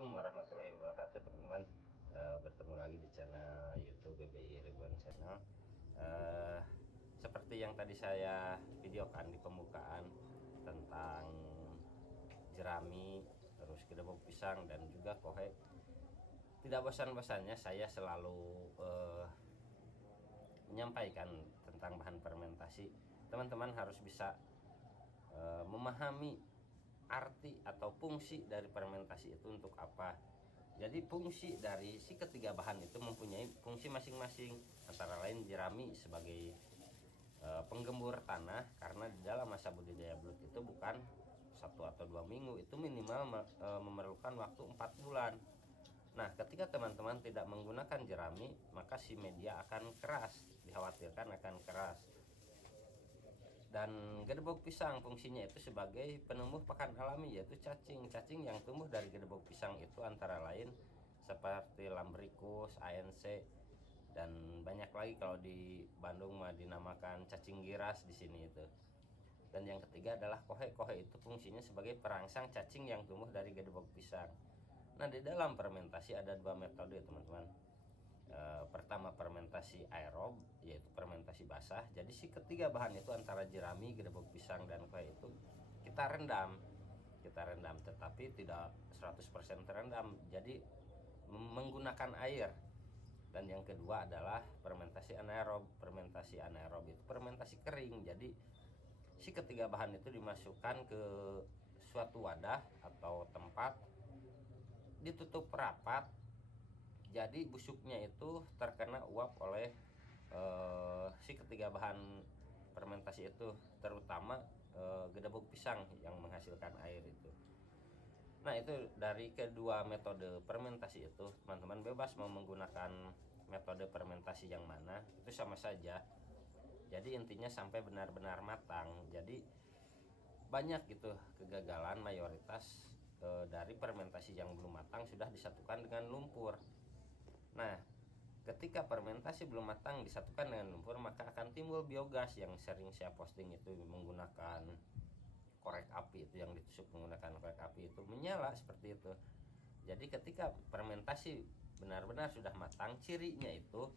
Assalamualaikum warahmatullahi wabarakatuh teman-teman. Bertemu lagi di channel YouTube BBI Ridwan Channel. Seperti yang tadi saya videokan di pembukaan tentang jerami, terus gedebok pisang dan juga kohek, tidak bosan-bosannya saya selalu menyampaikan tentang bahan fermentasi. Teman-teman harus bisa memahami arti atau fungsi dari fermentasi itu untuk apa. Jadi fungsi dari si ketiga bahan itu mempunyai fungsi masing-masing, antara lain jerami sebagai penggembur tanah, karena di dalam masa budidaya belut itu bukan 1 atau 2 minggu, itu minimal memerlukan waktu 4 bulan. Nah, ketika teman-teman tidak menggunakan jerami, maka si media akan keras, dikhawatirkan akan keras. Dan gedebok pisang fungsinya itu sebagai penumbuh pakan alami, yaitu cacing. Cacing yang tumbuh dari gedebok pisang itu antara lain seperti lambricus, ANC, dan banyak lagi. Kalau di Bandung mah dinamakan cacing giras di sini itu. Dan yang ketiga adalah kohek. Kohek itu fungsinya sebagai perangsang cacing yang tumbuh dari gedebok pisang. Nah, di dalam fermentasi ada 2 metode teman-teman. Pertama fermentasi aerob, yaitu fermentasi basah. Jadi si ketiga bahan itu antara jerami, gedebok pisang, dan kue itu kita rendam, tetapi tidak 100% terendam, jadi menggunakan air. Dan yang kedua adalah fermentasi anaerob. Fermentasi anaerob itu fermentasi kering, jadi si ketiga bahan itu dimasukkan ke suatu wadah atau tempat, ditutup rapat. Jadi busuknya itu terkena uap oleh si ketiga bahan fermentasi itu, terutama gedebok pisang yang menghasilkan air itu. Nah, itu dari kedua metode fermentasi itu, teman-teman bebas mau menggunakan metode fermentasi yang mana, itu sama saja. Jadi intinya sampai benar-benar matang. Jadi banyak gitu kegagalan, mayoritas dari fermentasi yang belum matang sudah disatukan dengan lumpur. Nah, ketika fermentasi belum matang disatukan dengan lumpur, maka akan timbul biogas yang sering saya posting itu menggunakan korek api, itu yang ditusuk menggunakan korek api itu menyala seperti itu. Jadi ketika fermentasi benar-benar sudah matang, cirinya itu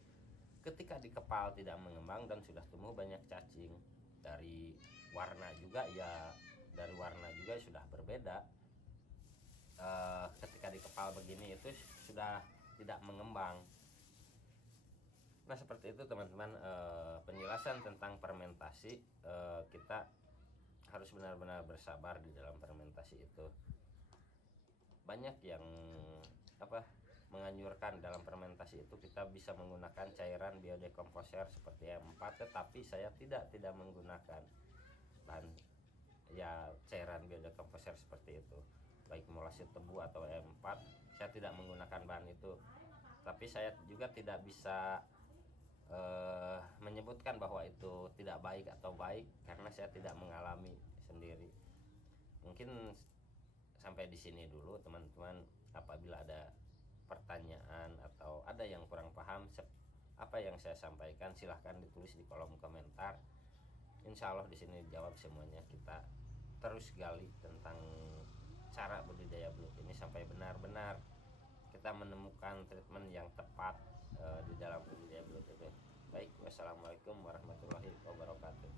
ketika dikepal tidak mengembang dan sudah tumbuh banyak cacing. Dari warna juga ya, dari warna juga sudah berbeda. Ketika dikepal begini itu sudah tidak mengembang. Nah, seperti itu teman-teman, penjelasan tentang fermentasi. Kita harus benar-benar bersabar di dalam fermentasi itu. Banyak yang menganjurkan dalam fermentasi itu kita bisa menggunakan cairan biodekomposer seperti M4, tetapi saya tidak menggunakan bahan ya cairan biodekomposer seperti itu, baik molase tebu atau M4. Saya tidak menggunakan bahan itu, tapi saya juga tidak bisa menyebutkan bahwa itu tidak baik atau baik, karena saya tidak mengalami sendiri. Mungkin sampai di sini dulu teman-teman. Apabila ada pertanyaan atau ada yang kurang paham apa yang saya sampaikan, silahkan ditulis di kolom komentar. Insya Allah di sini dijawab semuanya. Kita terus gali tentang cara budidaya belut ini sampai benar-benar kita menemukan treatment yang tepat di dalam budidaya belut itu. Baik, wassalamualaikum warahmatullahi wabarakatuh.